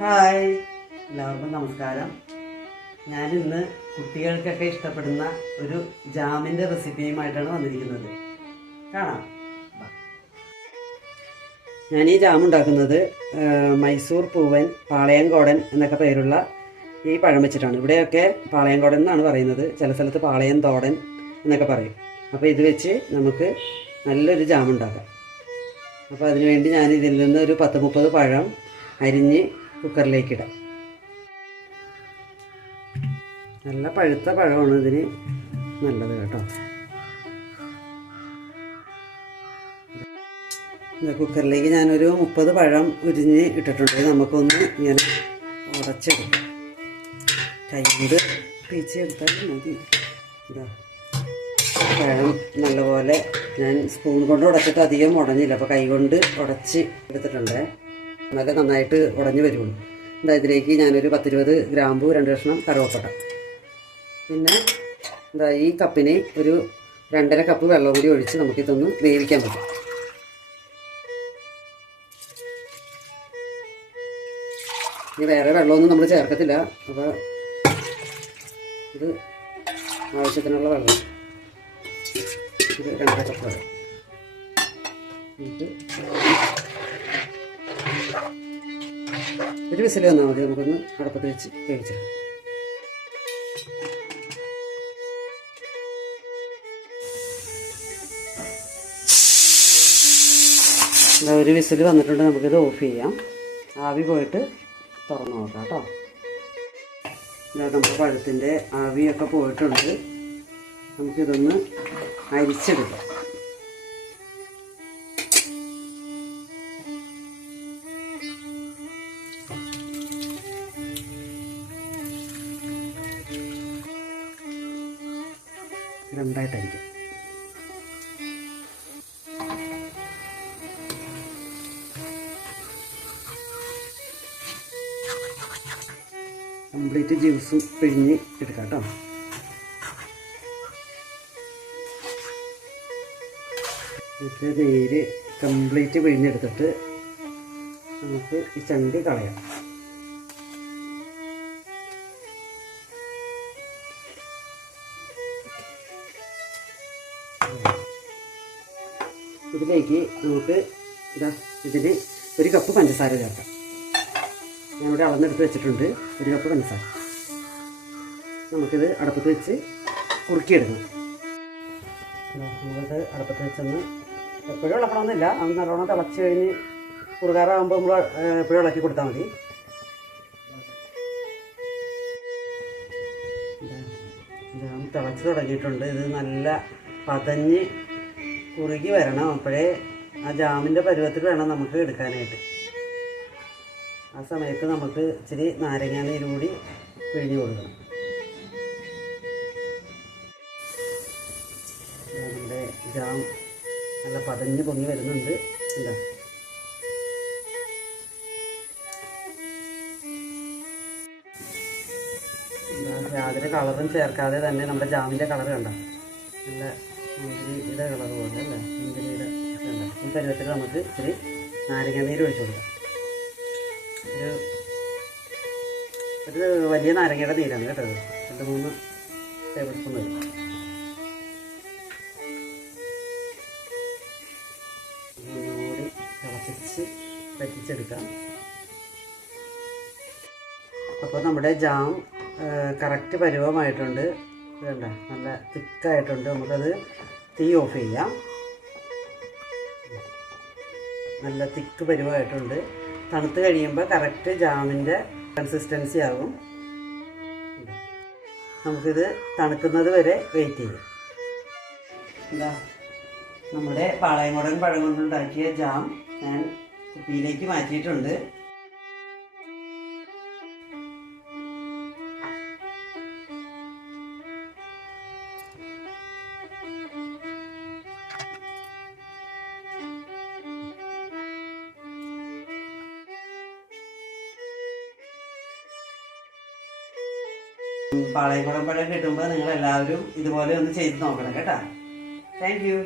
Hi, എല്ലാവർക്കും നമസ്കാരം. ഞാനിന്ന് കുട്ടികൾക്കൊക്കെ ഇഷ്ടപ്പെടുന്ന ഒരു ജാമിൻ്റെ റെസിപ്പിയുമായിട്ടാണ് വന്നിരിക്കുന്നത്. കാണാം. ഞാൻ ഈ ജാം ഉണ്ടാക്കുന്നത് മൈസൂർ പൂവൻ, പാളയംകോടൻ എന്നൊക്കെ പേരുള്ള ഈ പഴം വെച്ചിട്ടാണ്. ഇവിടെയൊക്കെ പാളയംകോടൻ എന്നാണ് പറയുന്നത്, ചില സ്ഥലത്ത് പാളയം തോടൻ എന്നൊക്കെ പറയും. അപ്പോൾ ഇത് വെച്ച് നമുക്ക് നല്ലൊരു ജാം ഉണ്ടാക്കാം. അപ്പോൾ അതിനുവേണ്ടി ഞാൻ ഇതിൽ നിന്ന് ഒരു 10-30 പഴം അരിഞ്ഞ് കുക്കറിലേക്ക് ഇടാം. നല്ല പഴുത്ത പഴമാണ് ഇതിന് നല്ലത് കേട്ടോ. കുക്കറിലേക്ക് ഞാനൊരു 30 പഴം ഉരിഞ്ഞ് ഇട്ടിട്ടുണ്ട്. നമുക്കൊന്ന് ഇങ്ങനെ ഉടച്ചെടുക്കാം. കൈ കൊണ്ട് പീച്ചെടുത്താൽ മതി. ഇതാ പഴം നല്ലപോലെ ഞാൻ സ്പൂൺ കൊണ്ട് ഉടച്ചിട്ട് അധികം ഉടഞ്ഞില്ല, അപ്പോൾ കൈ കൊണ്ട് ഉടച്ച് എടുത്തിട്ടുണ്ട്. എന്നാലേ നന്നായിട്ട് ഉടഞ്ഞ് വരുള്ളൂ. എന്താ ഇതിലേക്ക് ഞാനൊരു 10-20 ഗ്രാമ്പൂ, 2 കഷ്ണം കറുവപ്പട്ട, പിന്നെ എന്താ ഈ കപ്പിന് ഒരു 2.5 കപ്പ് വെള്ളം കൂടി ഒഴിച്ച് നമുക്കിതൊന്ന് വേവിക്കാൻ പറ്റും. ഇനി വേറെ വെള്ളമൊന്നും നമ്മൾ ചേർക്കത്തില്ല. അപ്പോൾ ഇത് ആവശ്യത്തിനുള്ള വെള്ളം, ഇത് 2.5 കപ്പ് വെള്ളം. ഒരു വിസിൽ വന്നാൽ മതി. നമുക്കൊന്ന് അടുപ്പത്ത് വെച്ച് വേവിച്ചെടുക്കാം. ഒരു വിസിൽ വന്നിട്ടുണ്ട്. നമുക്കിത് ഓഫ് ചെയ്യാം. ആവി പോയിട്ട് തുറന്ന് നോക്കാം കേട്ടോ. നമ്മുടെ പഴത്തിൻ്റെ ആവിയൊക്കെ പോയിട്ടുണ്ട്. നമുക്കിതൊന്ന് അരിച്ചെടുക്കാം. രണ്ടായിട്ടായിരിക്കും. കംപ്ലീറ്റ് ജ്യൂസും പിഴിഞ്ഞ് എടുക്കാം കേട്ടോ. ഇത് നീര് കംപ്ലീറ്റ് പിഴിഞ്ഞെടുത്തിട്ട് നമുക്ക് ഈ ചണ്ടി കളയാം. ഇതിലേക്ക് നമുക്ക് ഇതിന് 1 കപ്പ് പഞ്ചസാര ചേർക്കാം. ഞാനിവിടെ അളന്നെടുത്ത് വെച്ചിട്ടുണ്ട് 1 കപ്പ് പഞ്ചസാര. നമുക്കിത് അടുപ്പത്ത് വെച്ച് കുറുക്കിയെടുക്കണം. നമുക്കത് അടുപ്പത്ത് വെച്ചൊന്ന് എപ്പോഴും ഇളക്കണമെന്നില്ല, അത് നല്ലോണം തിളച്ച് കഴിഞ്ഞ് കുറുകാറാകുമ്പോൾ നമ്മൾ എപ്പോഴും ഇളക്കി കൊടുത്താൽ മതി. തിളച്ച് തുടങ്ങിയിട്ടുണ്ട്. ഇത് നല്ല പതഞ്ഞ് കുറുകി വരണം. അപ്പോഴേ ആ ജാമിൻ്റെ പരുവത്തിൽ വേണം നമുക്ക് എടുക്കാനായിട്ട്. ആ സമയത്ത് നമുക്ക് ഇച്ചിരി നാരങ്ങ നീര് കൂടി പിഴിഞ്ഞ് കൊടുക്കണം. നമ്മുടെ ജാം നല്ല പതഞ്ഞ് പൊങ്ങി വരുന്നുണ്ട്. എന്താ യാതൊരു കളറും ചേർക്കാതെ തന്നെ നമ്മുടെ ജാമിൻ്റെ കളർ കണ്ട നല്ല മുന്തിരിയുടെ കളർ പോലെ അല്ലേ, മുന്തിരിയുടെ കണ്ട ഈ പരുവത്തിൽ നമുക്ക് ഇച്ചിരി നാരങ്ങ നീര് ഒഴിച്ചു കൊടുക്കാം. ഒരു വലിയ നാരങ്ങയുടെ നീരാണ് കേട്ടോ. 2-3 ടേബിൾ സ്പൂൺ വരും. കൂടി തിളപ്പിച്ച് പറ്റിച്ചെടുക്കാം. അപ്പോൾ നമ്മുടെ ജാം കറക്റ്റ് പരുവമായിട്ടുണ്ട്. ഇതുണ്ട നല്ല തിക്കായിട്ടുണ്ട്. നമുക്കത് തീ ഓഫ് ചെയ്യാം. നല്ല തിക്ക് പരുവമായിട്ടുണ്ട്. തണുത്ത് കഴിയുമ്പോൾ കറക്റ്റ് ജാമിൻ്റെ കൺസിസ്റ്റൻസി ആകും. നമുക്കിത് തണുക്കുന്നത് വരെ വെയിറ്റ് ചെയ്യും. എന്താ നമ്മുടെ പാളയംകോടൻ പഴം കൊണ്ടുണ്ടാക്കിയ ജാം ഞാൻ കുപ്പിയിലേക്ക് മാറ്റിയിട്ടുണ്ട്. പാളയംകോടൻ പഴം കിട്ടുമ്പോൾ നിങ്ങൾ എല്ലാവരും ഇതുപോലെ ഒന്ന് ചെയ്ത് നോക്കണം കേട്ടോ. Thank you.